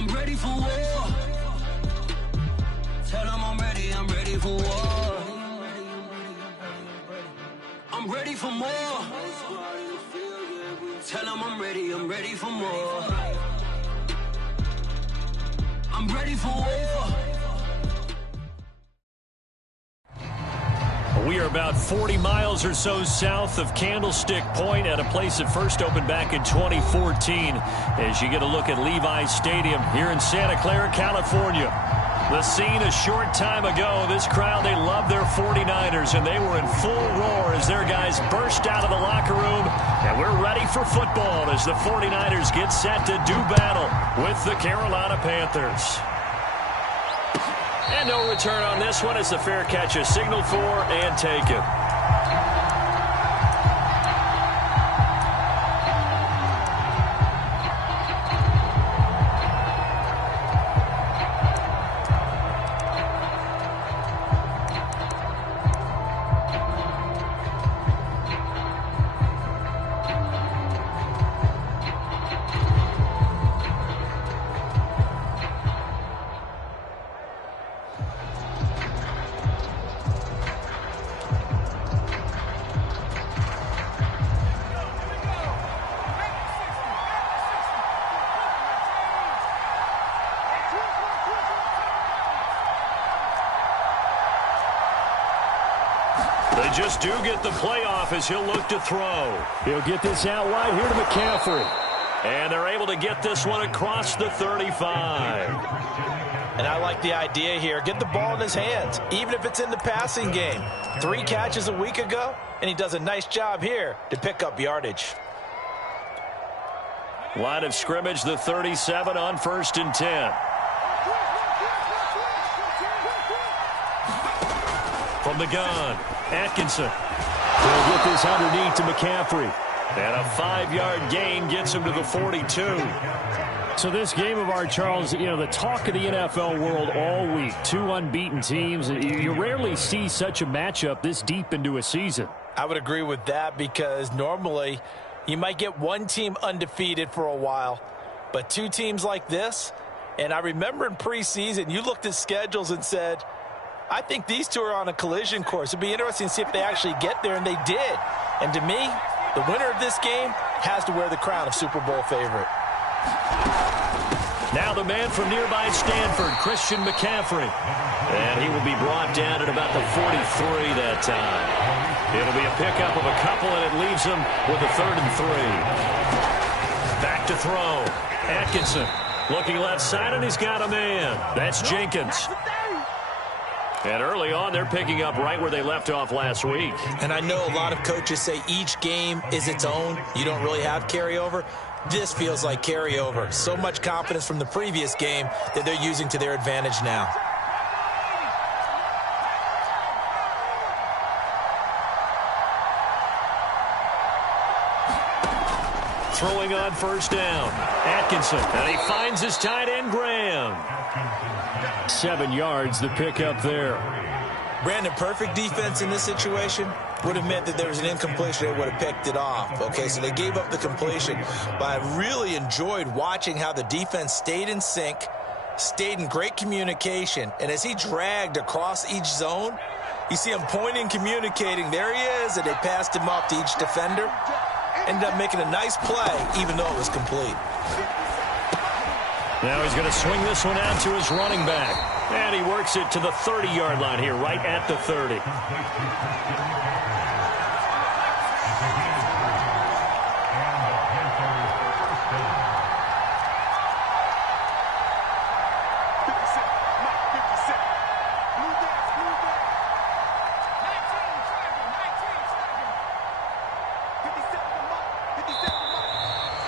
I'm ready for war. Tell them I'm ready for war. I'm ready for more. Tell them I'm ready for more. I'm ready for war. We are about 40 miles or so south of Candlestick Point at a place that first opened back in 2014 as you get a look at Levi's Stadium here in Santa Clara, California. The scene a short time ago, this crowd, they love their 49ers, and they were in full roar as their guys burst out of the locker room, and we're ready for football as the 49ers get set to do battle with the Carolina Panthers. And no return on this one as the fair catch is signaled for and taken. They just do get the playoff as he'll look to throw. He'll get this out wide here to McCaffrey. And they're able to get this one across the 35. And I like the idea here. Get the ball in his hands, even if it's in the passing game. 3 catches a week ago, and he does a nice job here to pick up yardage. Line of scrimmage, the 37 on 1st and 10. From the gun, Atkinson. They'll get this underneath to McCaffrey. And a 5-yard gain gets him to the 42. So this game of ours, Charles, you know, the talk of the NFL world all week. 2 unbeaten teams. You rarely see such a matchup this deep into a season. I would agree with that because normally you might get one team undefeated for a while, but 2 teams like this, and I remember in preseason you looked at schedules and said, I think these 2 are on a collision course. It'd be interesting to see if they actually get there, and they did. And to me, the winner of this game has to wear the crown of Super Bowl favorite. Now the man from nearby Stanford, Christian McCaffrey. And he will be brought down at about the 43 that time. It'll be a pickup of a couple, and it leaves him with a 3rd and 3. Back to throw. Atkinson looking left side, and he's got a man. That's Jenkins. And early on, they're picking up right where they left off last week. And I know a lot of coaches say each game is its own. You don't really have carryover. This feels like carryover. So much confidence from the previous game that they're using to their advantage now. Throwing on 1st down. Atkinson. And he finds his tight end, Graham. 7 yards, the pickup there. Brandon, perfect defense in this situation would have meant that there was an incompletion. They would have picked it off. Okay, so they gave up the completion. But I really enjoyed watching how the defense stayed in sync, stayed in great communication. And as he dragged across each zone, you see him pointing, communicating. There he is, and they passed him off to each defender. Ended up making a nice play, even though it was complete. Now he's going to swing this one out to his running back. And he works it to the 30-yard line here, right at the 30.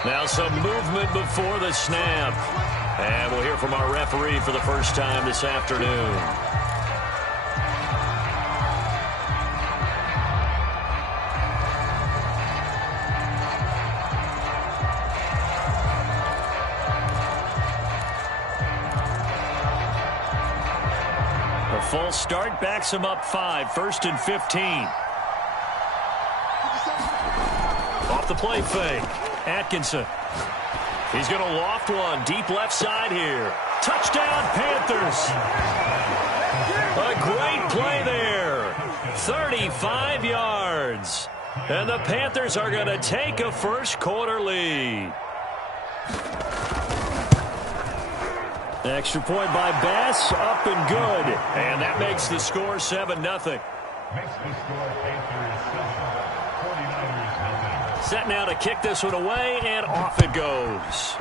Now some movement before the snap. And we'll hear from our referee for the first time this afternoon. A full start backs him up 5, 1st and 15. Off the play fake. Atkinson He's going to loft one deep left side here. Touchdown, Panthers. A great play there. 35 yards. And the Panthers are going to take a first quarter lead. Extra point by Bass, up and good. And that makes the score 7-0. Set now to kick this one away, and off it goes.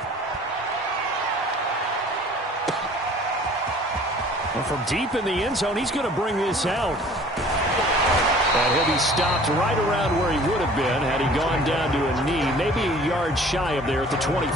Well, from deep in the end zone, he's going to bring this out. And he'll be stopped right around where he would have been had he gone down to a knee, maybe a yard shy of there at the 24.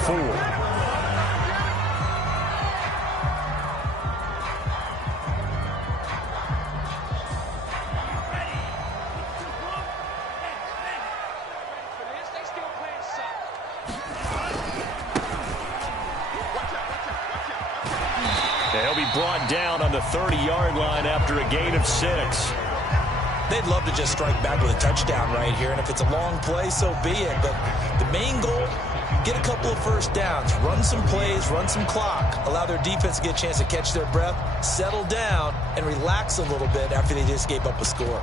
They'll be brought down on the 30-yard line after a gain of 6. They'd love to just strike back with a touchdown right here, and if it's a long play, so be it. But the main goal, get a couple of first downs, run some plays, run some clock, allow their defense to get a chance to catch their breath, settle down, and relax a little bit after they just gave up a score.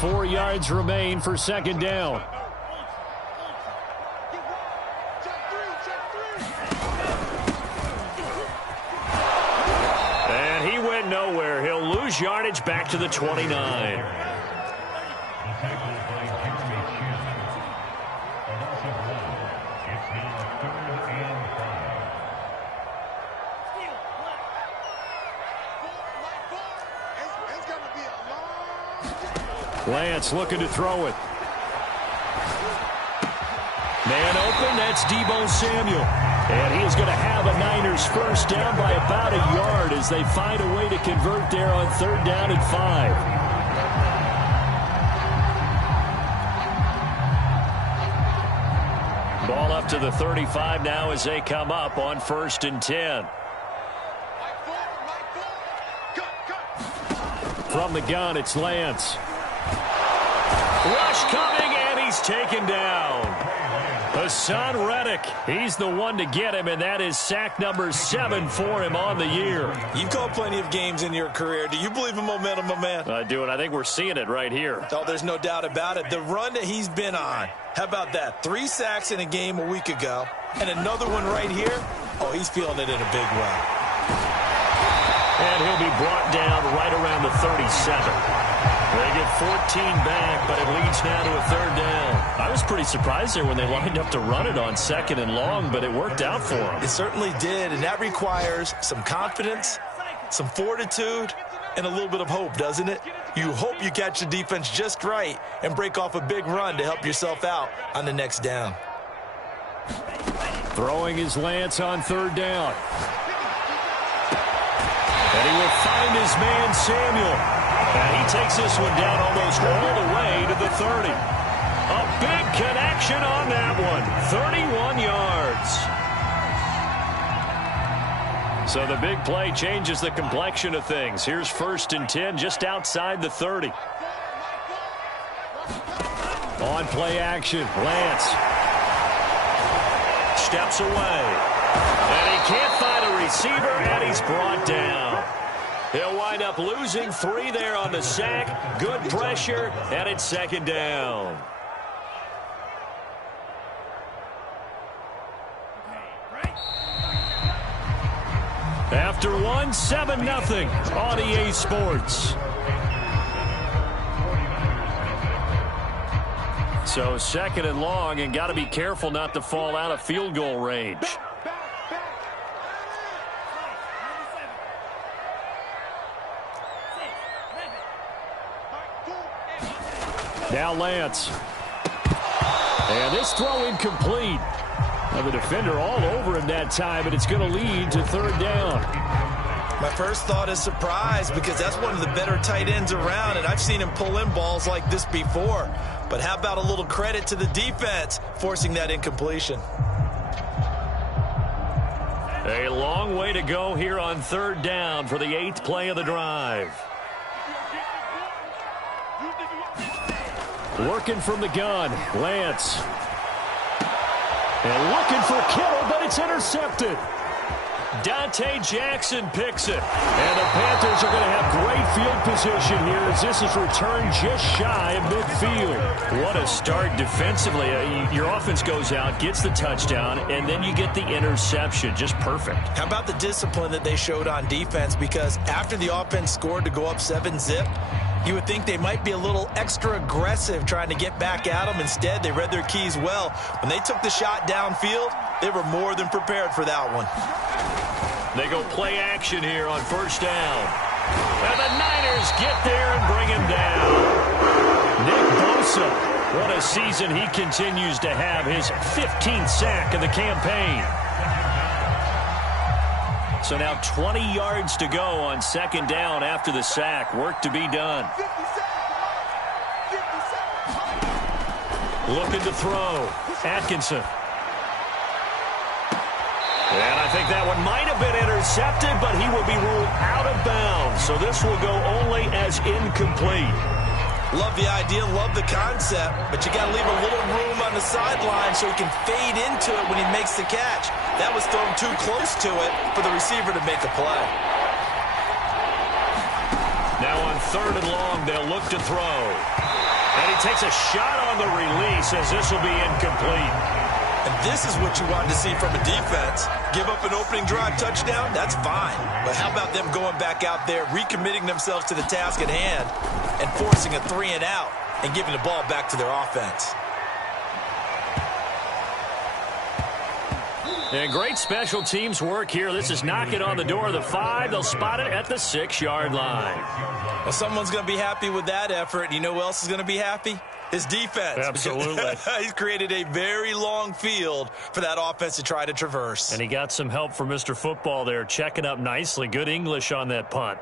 Four yards remain for second down. And he went nowhere. He'll lose yardage back to the 29. Lance looking to throw it. Man open, that's Deebo Samuel. And he is going to have a Niners first down by about a yard as they find a way to convert there on 3rd down and 5. Ball up to the 35 now as they come up on 1st and 10. From the gun, it's Lance. Rush coming, and he's taken down. Hassan Reddick, he's the one to get him, and that is sack number 7 for him on the year. You've called plenty of games in your career. Do you believe in momentum, my man? I do, and I think we're seeing it right here. Oh, there's no doubt about it. The run that he's been on, how about that? 3 sacks in a game a week ago, and another one right here. Oh, he's feeling it in a big way. And he'll be brought down right around the 37. They get 14 back, but it leads now to a 3rd down. I was pretty surprised there when they lined up to run it on 2nd and long, but it worked out for them. It certainly did, and that requires some confidence, some fortitude, and a little bit of hope, doesn't it? You hope you catch the defense just right and break off a big run to help yourself out on the next down. Throwing his Lance on 3rd down. And he will find his man, Samuel. And he takes this one down almost all the way to the 30. A big connection on that one. 31 yards. So the big play changes the complexion of things. Here's 1st and 10 just outside the 30. On play action, Lance. Steps away. And he can't find a receiver, and he's brought down. He'll wind up losing 3 there on the sack. Good pressure, and it's 2nd down. After 1, 7-0 on EA Sports. So 2nd and long, and got to be careful not to fall out of field goal range. Now Lance. And this throw incomplete. Now the defender all over him that time, and it's going to lead to 3rd down. My first thought is surprise because that's one of the better tight ends around, and I've seen him pull in balls like this before. But how about a little credit to the defense forcing that incompletion? A long way to go here on 3rd down for the 8th play of the drive. Working from the gun, Lance. And looking for Kittle, but it's intercepted. Dante Jackson picks it. And the Panthers are going to have great field position here as this is returned just shy of midfield. What a start defensively. Your offense goes out, gets the touchdown, and then you get the interception. Just perfect. How about the discipline that they showed on defense? Because after the offense scored to go up 7-zip, you would think they might be a little extra aggressive trying to get back at them. Instead, they read their keys well. When they took the shot downfield, they were more than prepared for that one. They go play action here on first down. And the Niners get there and bring him down. Nick Bosa, what a season he continues to have. His 15th sack of the campaign. So now 20 yards to go on second down after the sack. Work to be done. Looking to throw. Atkinson. And I think that one might have been intercepted, but he will be ruled out of bounds. So this will go only as incomplete. Love the idea, love the concept, but you got to leave a little room on the sideline so he can fade into it when he makes the catch. That was thrown too close to it for the receiver to make a play. Now on third and long, they'll look to throw. And he takes a shot on the release as this will be incomplete. And this is what you wanted to see from a defense. Give up an opening drive touchdown, that's fine. But how about them going back out there, recommitting themselves to the task at hand, and forcing a 3-and-out and giving the ball back to their offense? And great special teams work here. This is knocking on the door of the 5. They'll spot it at the 6-yard line. Well, someone's going to be happy with that effort. You know who else is going to be happy? His defense. Absolutely. He's created a very long field for that offense to try to traverse. And he got some help from Mr. Football there, checking up nicely. Good English on that punt.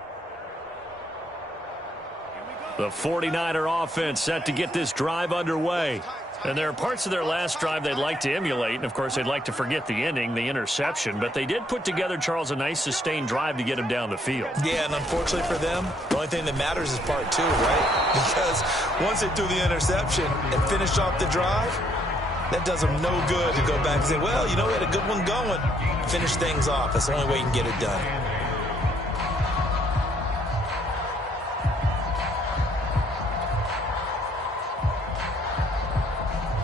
The 49er offense set to get this drive underway. And there are parts of their last drive they'd like to emulate. And, of course, they'd like to forget the ending, the interception. But they did put together, Charles, a nice sustained drive to get him down the field. Yeah, and unfortunately for them, the only thing that matters is part 2, right? Because once they threw the interception and finished off the drive, that does them no good to go back and say, well, you know, we had a good one going. Finish things off. That's the only way you can get it done.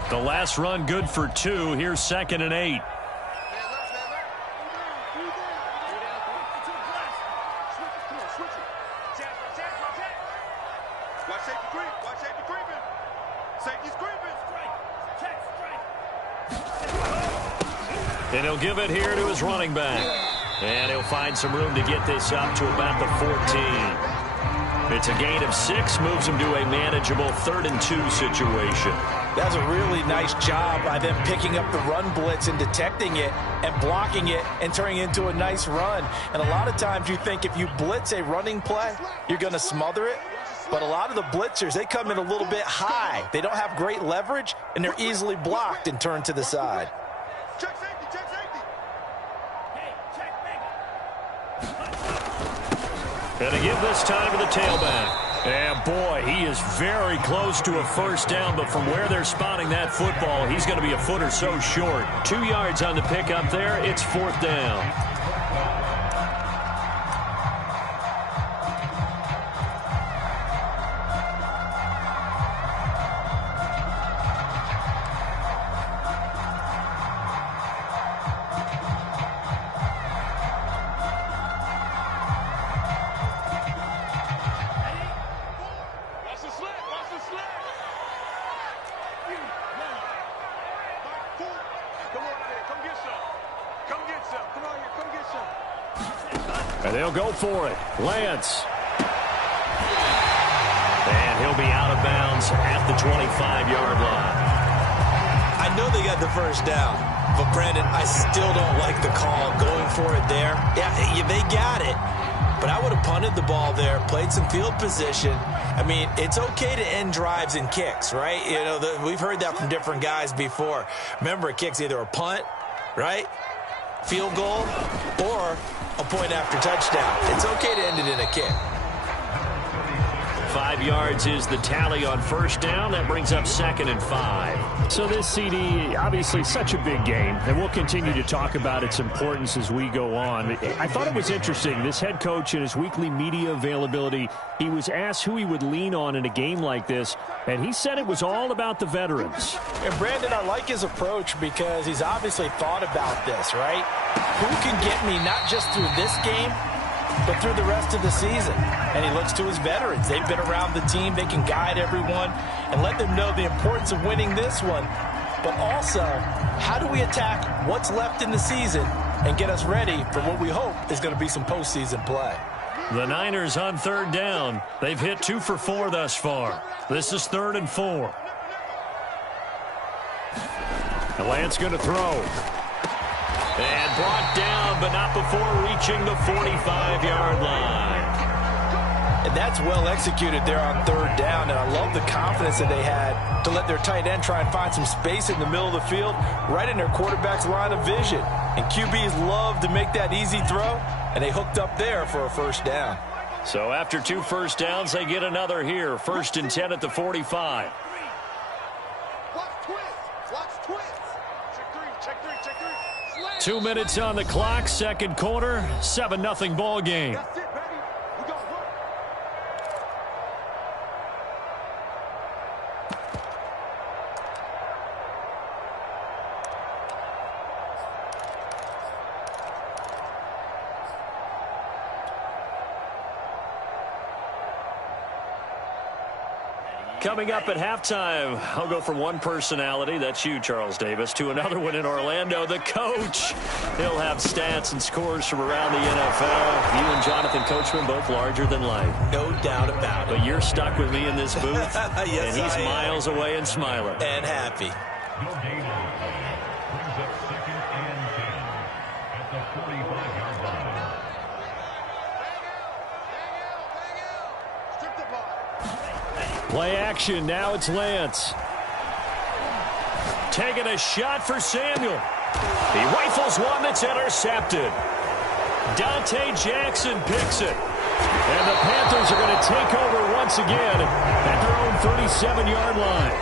The last run good for 2. Here's 2nd and 8. And he'll give it here to his running back. And he'll find some room to get this up to about the 14. It's a gain of 6, moves him to a manageable 3rd and 2 situation. That's a really nice job by them picking up the run blitz and detecting it and blocking it and turning it into a nice run. And a lot of times you think if you blitz a running play, you're going to smother it. But a lot of the blitzers, they come in a little bit high. They don't have great leverage, and they're easily blocked and turned to the side. Check safety, check safety. Hey, check safety. And to give this time to the tailback. And, boy, he is very close to a first down, but from where they're spotting that football, he's going to be a foot or so short. 2 yards on the pickup there. It's 4th down. And they'll go for it. Lance. And he'll be out of bounds at the 25-yard line. I know they got the first down, but, Brandon, I still don't like the call going for it there. Yeah, they got it, but I would have punted the ball there, played some field position. I mean, it's okay to end drives and kicks, right? You know, we've heard that from different guys before. Remember, a kick's either a punt, right, field goal, or a point after touchdown. It's okay to end it in a kick. 5 yards is the tally on first down. That brings up 2nd and 5. So this CD, obviously such a big game, and we'll continue to talk about its importance as we go on. I thought it was interesting. This head coach in his weekly media availability, he was asked who he would lean on in a game like this, and he said it was all about the veterans. And Brandon, I like his approach because he's obviously thought about this, right? Who can get me not just through this game, but through the rest of the season? And he looks to his veterans. They've been around the team. They can guide everyone and let them know the importance of winning this one. But also, how do we attack what's left in the season and get us ready for what we hope is going to be some postseason play? The Niners on 3rd down. They've hit 2 for 4 thus far. This is 3rd and 4. Lance going to throw. And brought down, but not before reaching the 45-yard line. And that's well executed there on 3rd down, and I love the confidence that they had to let their tight end try and find some space in the middle of the field, right in their quarterback's line of vision. And QBs love to make that easy throw, and they hooked up there for a first down. So after 2 first downs, they get another here. 1st and 10 at the 45. Watch twist. Watch twist. Check three. Check three. Check three. 2 minutes on the clock, 2nd quarter, 7-0 ball game. That's it, baby. We got work. Coming up at halftime, I'll go from one personality, that's you, Charles Davis, to another one in Orlando, the coach. He'll have stats and scores from around the NFL. You and Jonathan Coachman, both larger than life. No doubt about it. But you're stuck with me in this booth, Yes, and he's I am. miles away and smiling. And happy. Strip the ball. Play action. Now it's Lance. Taking a shot for Samuel. He rifles one that's intercepted. Dante Jackson picks it. And the Panthers are going to take over once again at their own 37-yard line.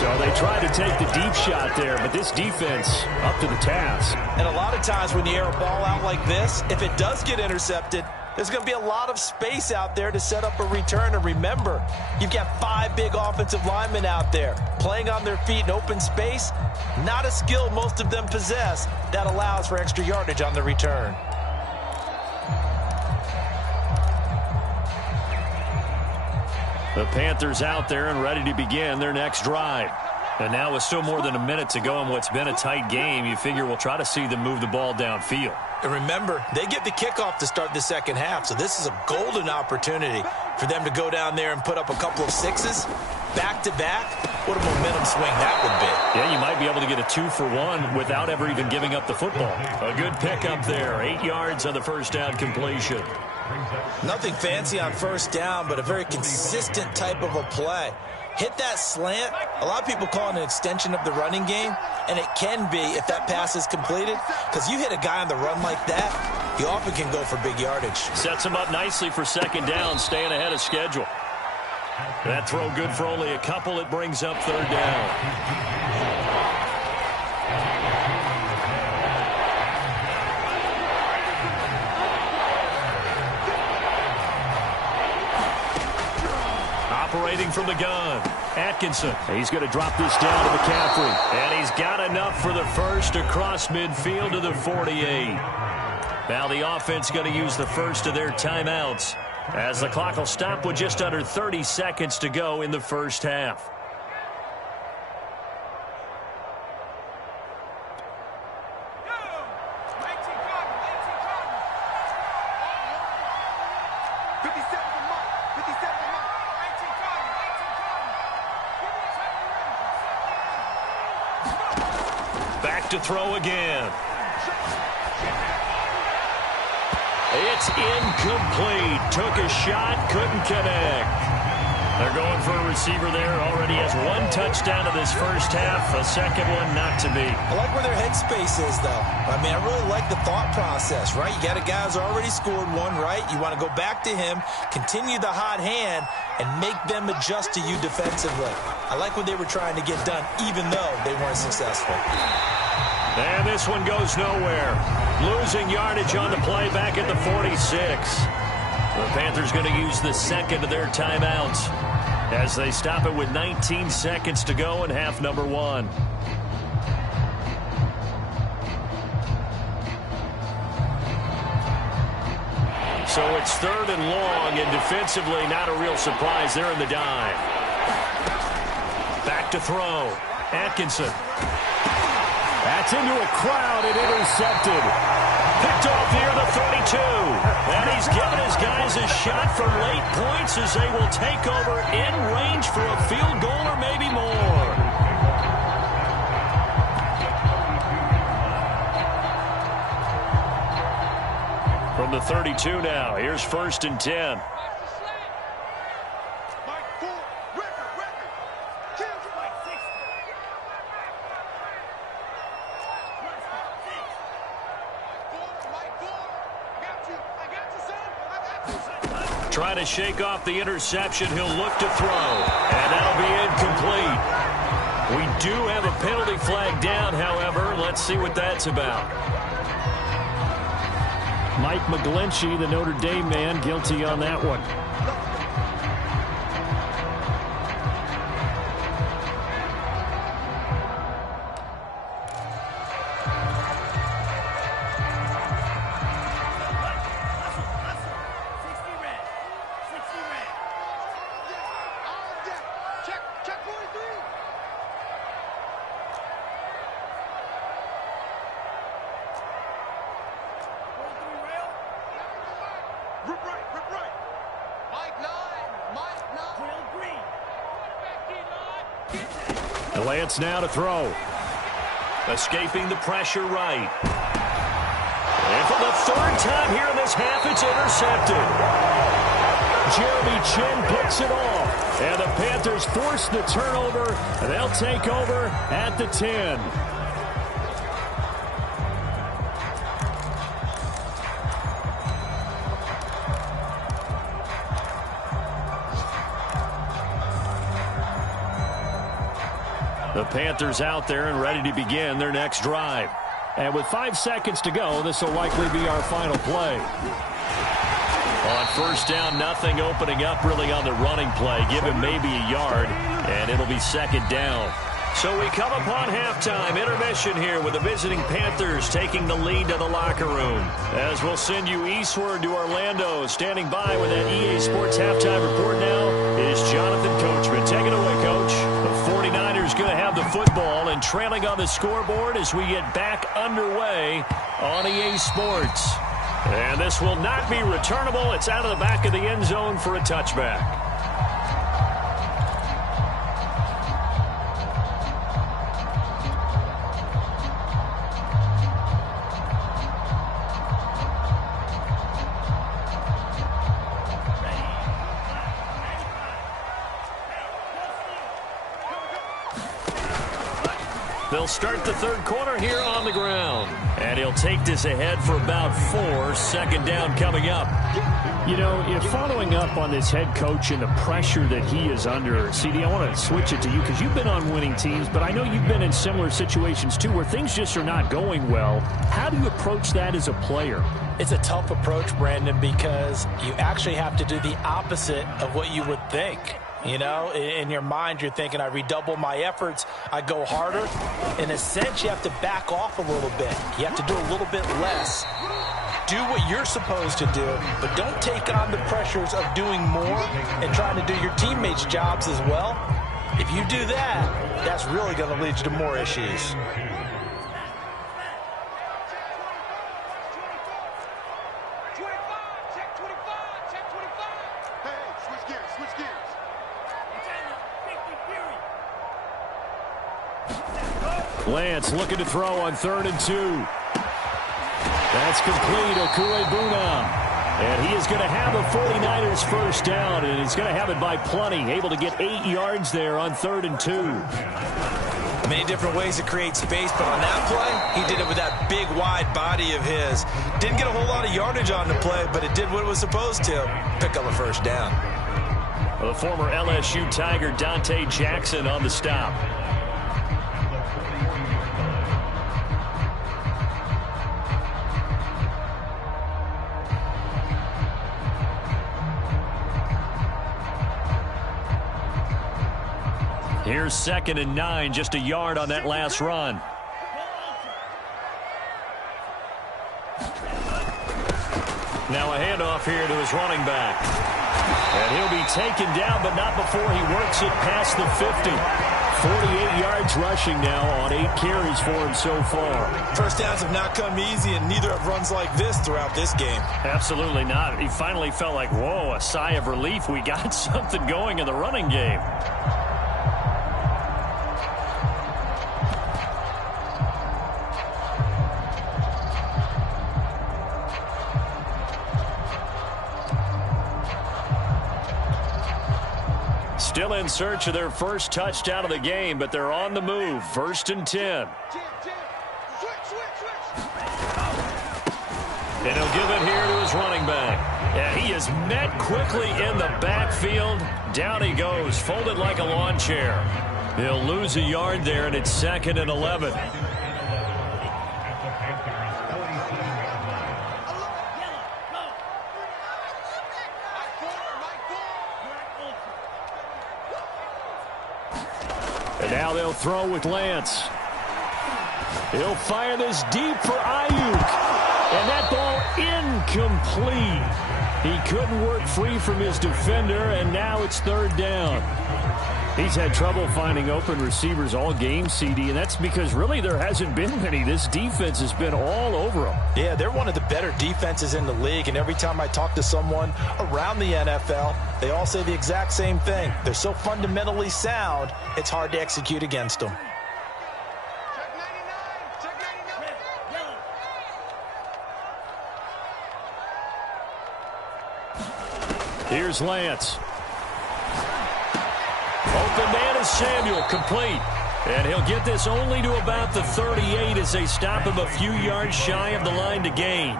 So they tried to take the deep shot there, but this defense up to the task. And a lot of times when you air a ball out like this, if it does get intercepted, there's going to be a lot of space out there to set up a return. And remember, you've got 5 big offensive linemen out there playing on their feet in open space. Not a skill most of them possess that allows for extra yardage on the return. The Panthers out there and ready to begin their next drive. And now with still more than a minute to go in what's been a tight game, you figure we'll try to see them move the ball downfield. And remember, they get the kickoff to start the second half, so this is a golden opportunity for them to go down there and put up a couple of sixes back-to-back. What a momentum swing that would be. Yeah, you might be able to get a 2 for 1 without ever even giving up the football. A good pickup there, 8 yards on the first down completion. Nothing fancy on first down, but a very consistent type of a play. Hit that slant. A lot of people call it an extension of the running game, and it can be if that pass is completed, because you hit a guy on the run like that, he often can go for big yardage. Sets him up nicely for second down, staying ahead of schedule. That throw good for only a couple. It brings up third down. Operating from the gun, Atkinson. He's going to drop this down to McCaffrey. And he's got enough for the first across midfield to the 48. Now the offense going to use the first of their timeouts, as the clock will stop with just under 30 seconds to go in the first half. Back to throw again. It's incomplete. Took a shot, couldn't connect. They're going for a receiver there. Already has one touchdown in this first half. A second one not to be. I like where their headspace is, though. I mean, I really like the thought process, right? You got a guy who's already scored one, right? You want to go back to him, continue the hot hand, and make them adjust to you defensively. I like what they were trying to get done, even though they weren't successful. And this one goes nowhere. Losing yardage on the play back at the 46. The Panthers going to use the second of their timeouts as they stop it with 19 seconds to go in half number one. So it's third and long, and defensively not a real surprise there in the dive. Back to throw. Atkinson. That's into a crowd and intercepted. Picked off near the 32. And he's given his guys a shot for late points as they will take over in range for a field goal or maybe more. From the 32 now, here's 1st and 10. Trying to shake off the interception. He'll look to throw. And that'll be incomplete. We do have a penalty flag down, however. Let's see what that's about. Mike McGlinchey, the Notre Dame man, guilty on that one. Lance now to throw. Escaping the pressure right. And for the third time here in this half, it's intercepted. Jeremy Chin picks it off. And the Panthers force the turnover. And they'll take over at the 10. The Panthers out there and ready to begin their next drive. And with 5 seconds to go, this will likely be our final play. On first down, nothing opening up really on the running play. Give him maybe a yard, and it'll be second down. So we come upon halftime intermission here with the visiting Panthers taking the lead to the locker room. As we'll send you eastward to Orlando. Standing by with that EA Sports halftime report now is Jonathan Coachman. Take it away, Coach. The 49ers going to have the football and trailing on the scoreboard as we get back underway on EA Sports. And this will not be returnable. It's out of the back of the end zone for a touchback. They'll start the third quarter here on the ground. And he'll take this ahead for about 4. Second down coming up. You know, if following up on this head coach and the pressure that he is under, CD, I want to switch it to you because you've been on winning teams, but I know you've been in similar situations too where things just are not going well. How do you approach that as a player? It's a tough approach, Brandon, because you actually have to do the opposite of what you would think. You know, in your mind, you're thinking, I redouble my efforts, I go harder. In a sense, you have to back off a little bit. You have to do a little bit less. Do what you're supposed to do, but don't take on the pressures of doing more and trying to do your teammates' jobs as well. If you do that, that's really going to lead you to more issues. Lance looking to throw on 3rd and 2. That's complete. Okuebuna. And he is going to have a 49ers first down, and he's going to have it by plenty. Able to get 8 yards there on 3rd and 2. Many different ways to create space, but on that play, he did it with that big, wide body of his. Didn't get a whole lot of yardage on the play, but it did what it was supposed to. Pick up a first down. The former LSU Tiger Dante Jackson on the stop. Here's 2nd and 9, just a yard on that last run. Now a handoff here to his running back. And he'll be taken down, but not before he works it past the 50. 48 yards rushing now on 8 carries for him so far. First downs have not come easy, and neither have runs like this throughout this game. Absolutely not. He finally felt like, whoa, a sigh of relief. We got something going in the running game. Still in search of their first touchdown of the game, but they're on the move. 1st and 10. And he'll give it here to his running back. And he is met quickly in the backfield. Down he goes, folded like a lawn chair. He'll lose a yard there, and it's 2nd and 11. And now they'll throw with Lance. He'll fire this deep for Ayuk. And that ball incomplete. He couldn't work free from his defender, and now it's 3rd down. He's had trouble finding open receivers all game, CD, and that's because really there hasn't been many. This defense has been all over them. Yeah, they're one of the better defenses in the league, and every time I talk to someone around the NFL, they all say the exact same thing. They're so fundamentally sound, it's hard to execute against them. Here's Lance. Open man is Samuel, complete. And he'll get this only to about the 38 as they stop him a few yards shy of the line to gain.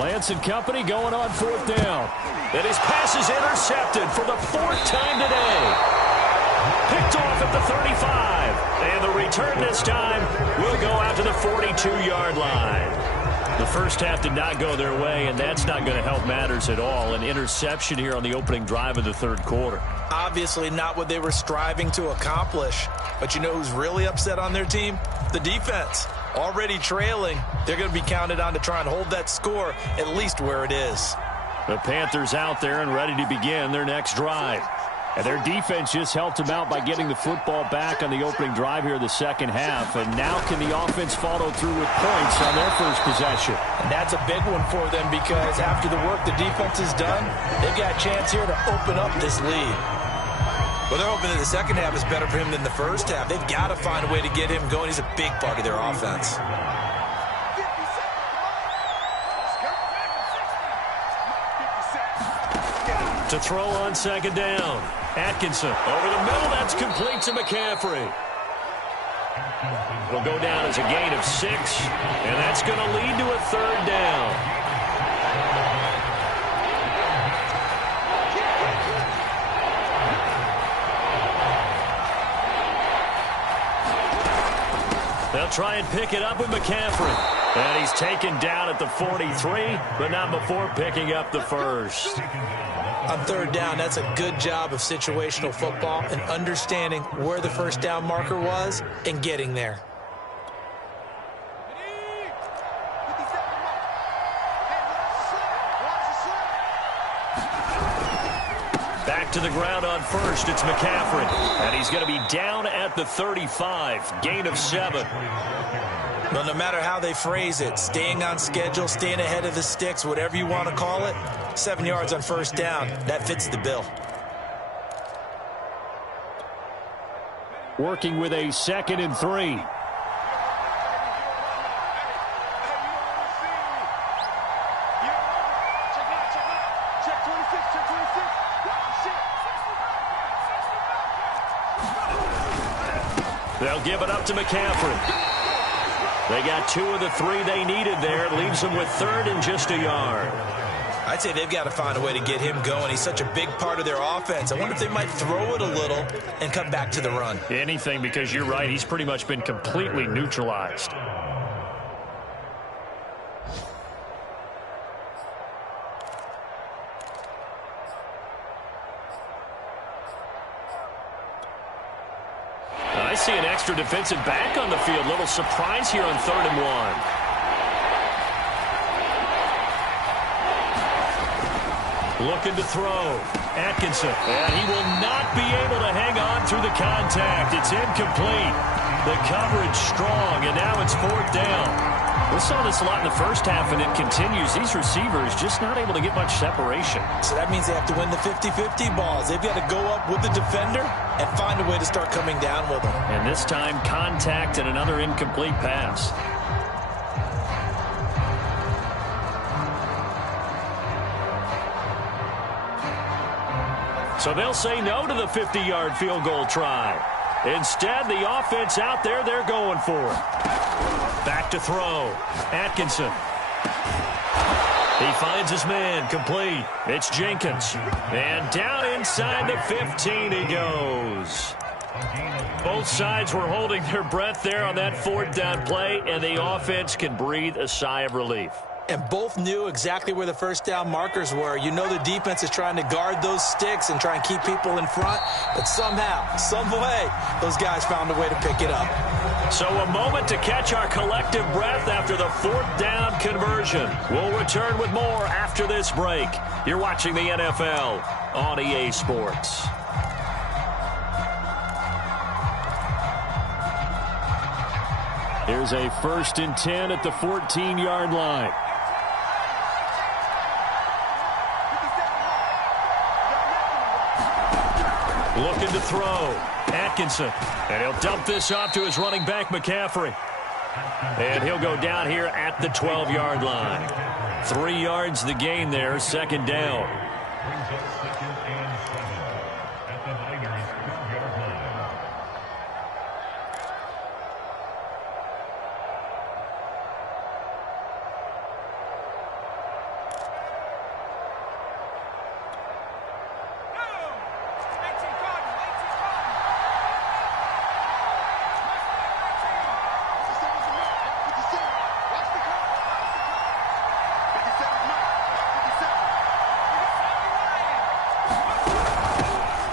Lance and company going on 4th down. And his pass is intercepted for the 4th time today. Picked off at the 35. And the return this time will go out to the 42-yard line. The first half did not go their way, and that's not going to help matters at all. An interception here on the opening drive of the 3rd quarter. Obviously not what they were striving to accomplish. But you know who's really upset on their team? The defense. Already trailing. They're going to be counted on to try and hold that score at least where it is. The Panthers out there and ready to begin their next drive. And their defense just helped them out by getting the football back on the opening drive here in the 2nd half. And now can the offense follow through with points on their first possession? And that's a big one for them because after the work the defense has done, they've got a chance here to open up this lead. Well, they're hoping that the 2nd half is better for him than the 1st half. They've got to find a way to get him going. He's a big part of their offense. To throw on 2nd down. Atkinson over the middle. That's complete to McCaffrey. Will go down as a gain of 6. And that's going to lead to a 3rd down. They'll try and pick it up with McCaffrey. And he's taken down at the 43, but not before picking up the first. On 3rd down, that's a good job of situational football and understanding where the first down marker was and getting there. Back to the ground on 1st, it's McCaffrey. And he's going to be down at the 35, gain of 7. Well, no matter how they phrase it, staying on schedule, staying ahead of the sticks, whatever you want to call it, 7 yards on first down. That fits the bill. Working with a 2nd and 3. They'll give it up to McCaffrey. They got 2 of the 3 they needed there. Leaves them with 3rd and just a yard. I'd say they've got to find a way to get him going. He's such a big part of their offense. I wonder if they might throw it a little and come back to the run. Anything, because you're right. He's pretty much been completely neutralized. I see an extra defensive back on the field. Little surprise here on 3rd and 1. Looking to throw. Atkinson. And he will not be able to hang on through the contact. It's incomplete. The coverage strong, and now it's 4th down. We saw this a lot in the first half, and it continues. These receivers just not able to get much separation. So that means they have to win the 50-50 balls. They've got to go up with the defender and find a way to start coming down with them. And this time, contact and another incomplete pass. So they'll say no to the 50-yard field goal try. Instead, the offense out there, they're going for it. Back to throw. Atkinson. He finds his man, complete. It's Jenkins. And down inside the 15 he goes. Both sides were holding their breath there on that 4th down play, and the offense can breathe a sigh of relief. And both knew exactly where the first down markers were. You know the defense is trying to guard those sticks and try and keep people in front. But somehow, some way, those guys found a way to pick it up. So a moment to catch our collective breath after the 4th down conversion. We'll return with more after this break. You're watching the NFL on EA Sports. Here's a 1st and 10 at the 14-yard line. Looking to throw. Atkinson. And he'll dump this off to his running back, McCaffrey. And he'll go down here at the 12-yard line. 3 yards the gain there, 2nd down.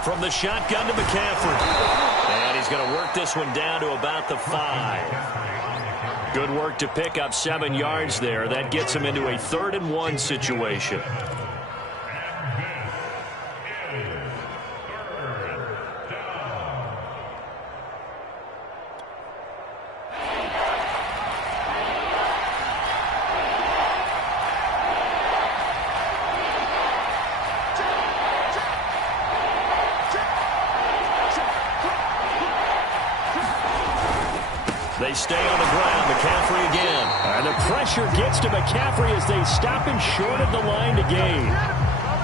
From the shotgun to McCaffrey. And he's going to work this one down to about the 5. Good work to pick up 7 yards there. That gets him into a 3rd and 1 situation. They stay on the ground. McCaffrey again. And the pressure gets to McCaffrey as they stop him short of the line to gain.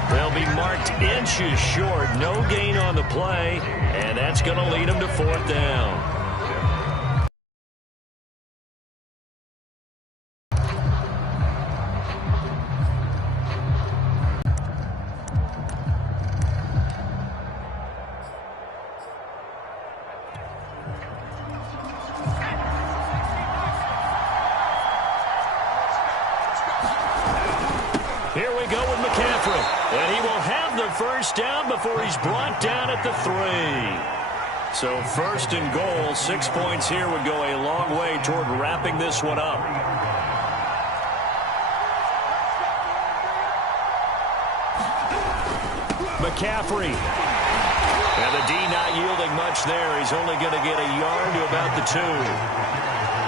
They'll be marked inches short. No gain on the play. And that's going to lead them to 4th down. Here we go with McCaffrey. And he will have the first down before he's brought down at the 3. So 1st and goal, 6 points here would go a long way toward wrapping this one up. McCaffrey. And the D not yielding much there. He's only going to get a yard to about the 2.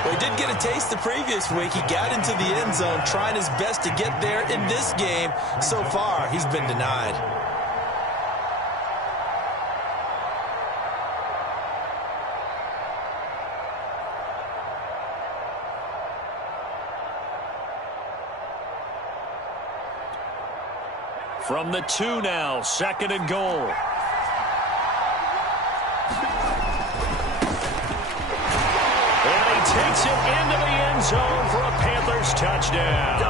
Well, he did get a taste the previous week. He got into the end zone, trying his best to get there in this game. So far, he's been denied. From the 2 now, 2nd and goal. And he takes it into the end zone for a Panthers touchdown.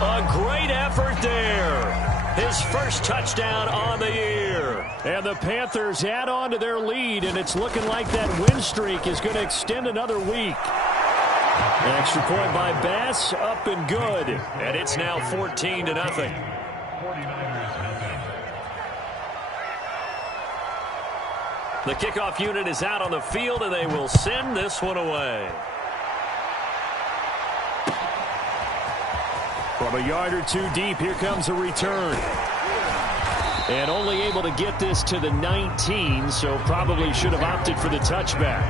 A great effort there. His first touchdown on the year. And the Panthers add on to their lead, and it's looking like that win streak is going to extend another week. An extra point by Bass, up and good. And it's now 14-0. The kickoff unit is out on the field, and they will send this one away. From a yard or two deep, here comes a return. And only able to get this to the 19, so probably should have opted for the touchback.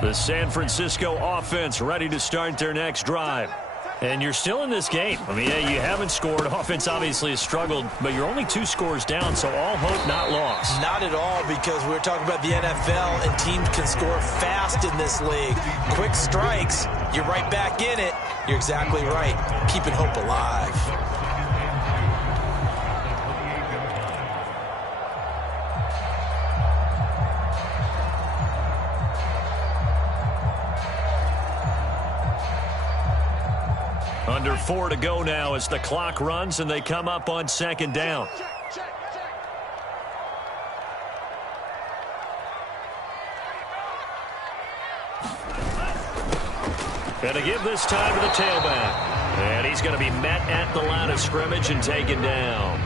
The San Francisco offense ready to start their next drive. And you're still in this game. I mean, yeah, you haven't scored. Offense obviously has struggled, but you're only 2 scores down, so all hope not lost. Not at all, because we're talking about the NFL, and teams can score fast in this league. Quick strikes, you're right back in it. You're exactly right. Keeping hope alive. Under 4 to go now as the clock runs and they come up on 2nd down. And to give this time to the tailback. And he's going to be met at the line of scrimmage and taken down.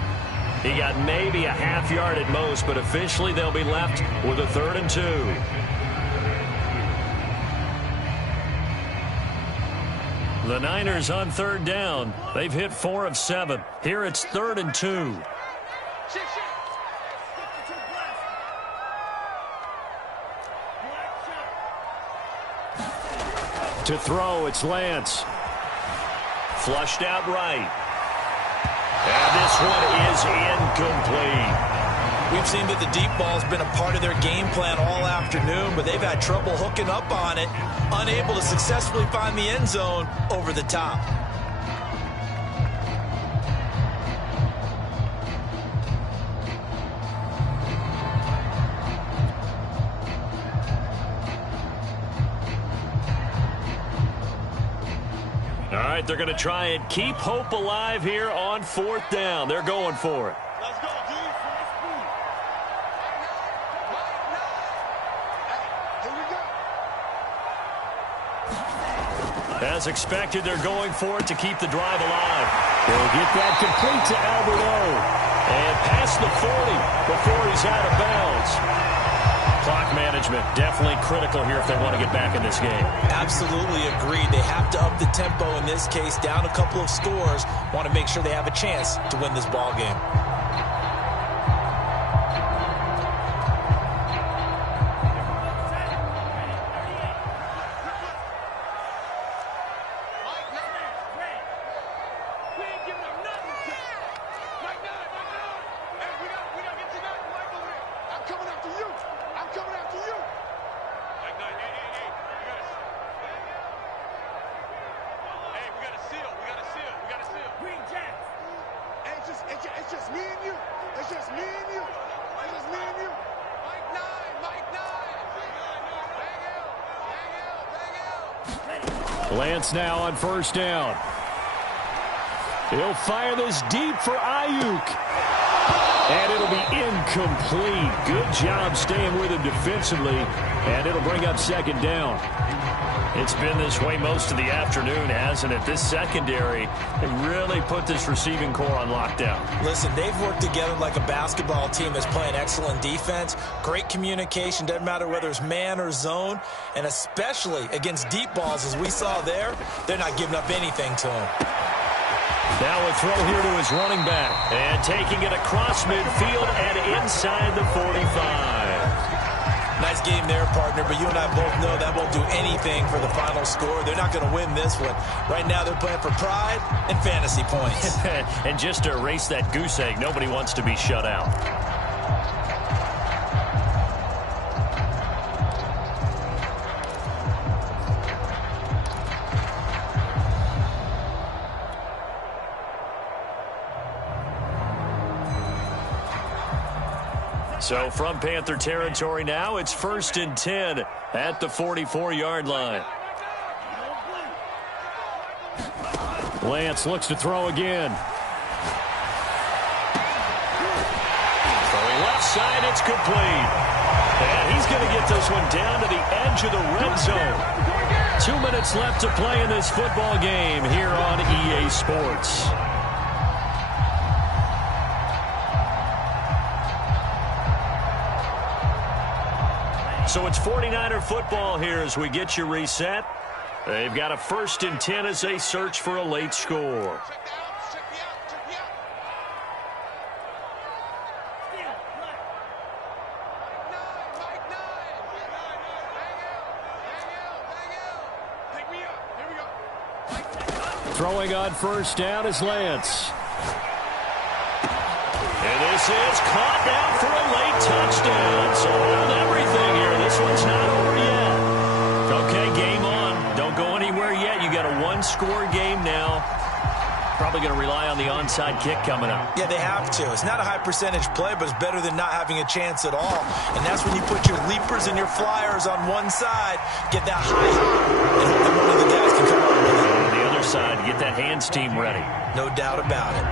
He got maybe a half yard at most, but officially they'll be left with a 3rd and 2. The Niners on 3rd down. They've hit 4 of 7. Here it's 3rd and 2. To throw, it's Lance. Flushed out right. And this one is incomplete. We've seen that the deep ball's been a part of their game plan all afternoon, but they've had trouble hooking up on it, unable to successfully find the end zone over the top. All right, they're going to try and keep hope alive here on 4th down. They're going for it. Let's go, D. Here we go. As expected, they're going for it to keep the drive alive. They'll get that complete to Alberto. And past the 40 before he's out of bounds. Clock management definitely critical here if they want to get back in this game. Absolutely agreed. They have to up the tempo in this case, down a couple of scores. Want to make sure they have a chance to win this ball game. It's just me and you. It's just me and you. It's just me and you. Mike 9. Bang out. Lance now on 1st down. He'll fire this deep for Ayuk. And it'll be incomplete. Good job staying with him defensively, and it'll bring up second down. It's been this way most of the afternoon, hasn't it? This secondary, they really put this receiving core on lockdown. Listen, they've worked together like a basketball team that's playing excellent defense. Great communication, doesn't matter whether it's man or zone, and especially against deep balls, as we saw there, they're not giving up anything to them. Now a throw here to his running back, and taking it across midfield and inside the 45. Nice game there, partner, but you and I both know that won't do anything for the final score. They're not going to win this one. Right now they're playing for pride and fantasy points. And just to erase that goose egg, nobody wants to be shut out. So from Panther territory now, it's 1st and 10 at the 44-yard line. Lance looks to throw again. Throwing left side, it's complete. And he's going to get this one down to the edge of the red zone. 2 minutes left to play in this football game here on EA Sports. So it's 49er football here as we get you reset. They've got a 1st and 10 as they search for a late score. Throwing on 1st down is Lance. And this is caught down for a late touchdown. So hold everything here. This one's not over yet. Okay, game on. Don't go anywhere yet. You got a one-score game now. Probably going to rely on the onside kick coming up. Yeah, they have to. It's not a high percentage play, but it's better than not having a chance at all. And that's when you put your leapers and your flyers on one side, get that high and hope that one of the guys can come up with it. On the other side, get that hands team ready. No doubt about it.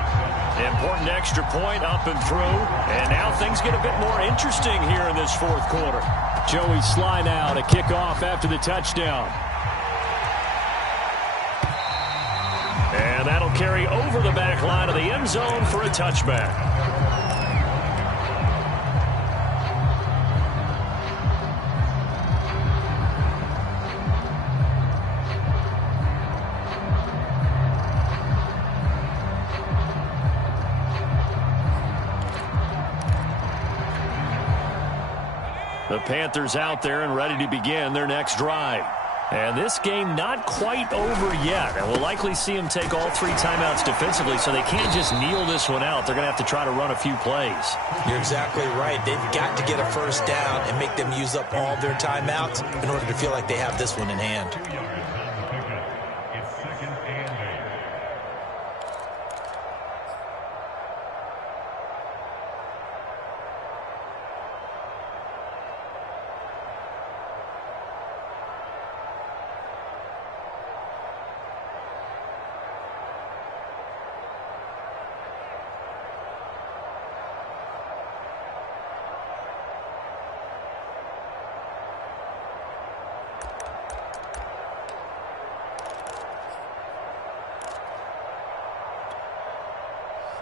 Important extra point up and through. And now things get a bit more interesting here in this 4th quarter. Joey Sly now to kick off after the touchdown. And that'll carry over the back line of the end zone for a touchback. The Panthers out there and ready to begin their next drive. And this game not quite over yet. And we'll likely see them take all 3 timeouts defensively, so they can't just kneel this one out. They're going to have to try to run a few plays. You're exactly right. They've got to get a 1st down and make them use up all their timeouts in order to feel like they have this one in hand.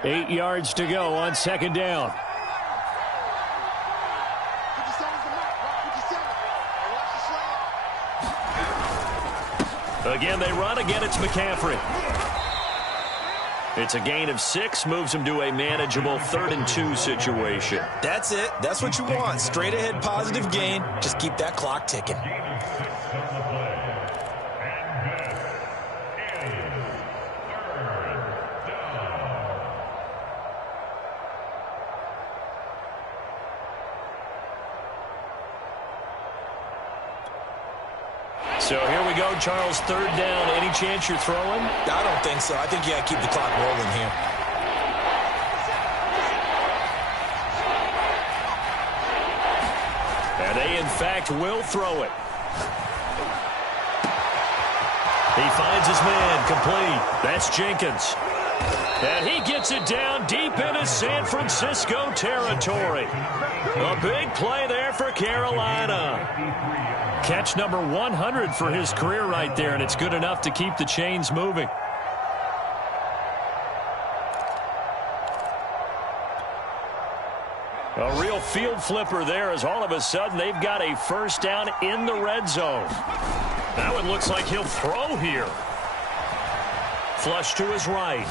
Eight yards to go on 2nd down. Again, they run. Again, it's McCaffrey. It's a gain of 6, moves them to a manageable 3rd and 2 situation. That's it. That's what you want. Straight ahead, positive gain. Just keep that clock ticking. So here we go, Charles, 3rd down. Any chance you're throwing? I don't think so. I think you got to keep the clock rolling here. And they, in fact, will throw it. He finds his man, complete. That's Jenkins. And he gets it down deep into San Francisco territory. A big play there for Carolina. Catch number 100 for his career right there, and it's good enough to keep the chains moving. A real field flipper there, as all of a sudden they've got a first down in the red zone. That one looks like he'll throw here. Flush to his right.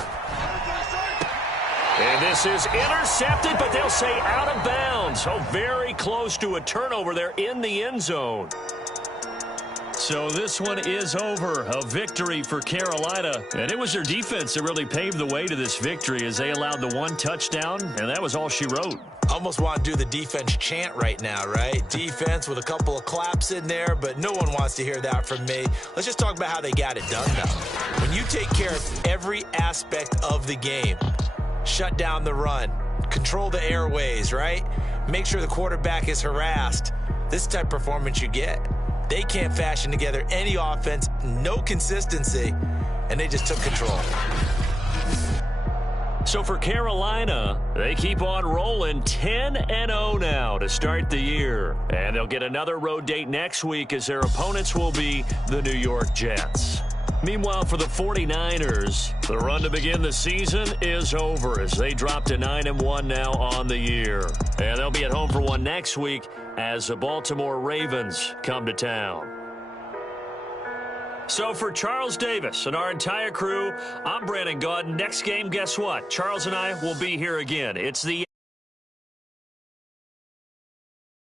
And this is intercepted, but they'll say out of bounds. Oh, very close to a turnover there in the end zone. So this one is over. A victory for Carolina. And it was their defense that really paved the way to this victory as they allowed the one touchdown, and that was all she wrote. Almost want to do the defense chant right now, right? Defense with a couple of claps in there, but no one wants to hear that from me. Let's just talk about how they got it done, though. When you take care of every aspect of the game, shut down the run, control the airways, right? Make sure the quarterback is harassed. This is the type of performance you get. They can't fashion together any offense, no consistency, and they just took control. So for Carolina, they keep on rolling 10-0 now to start the year. And they'll get another road date next week as their opponents will be the New York Jets. Meanwhile, for the 49ers, the run to begin the season is over as they drop to 9-1 now on the year. And they'll be at home for one next week as the Baltimore Ravens come to town. So for Charles Davis and our entire crew, I'm Brandon Gaudin. Next game, guess what? Charles and I will be here again. It's the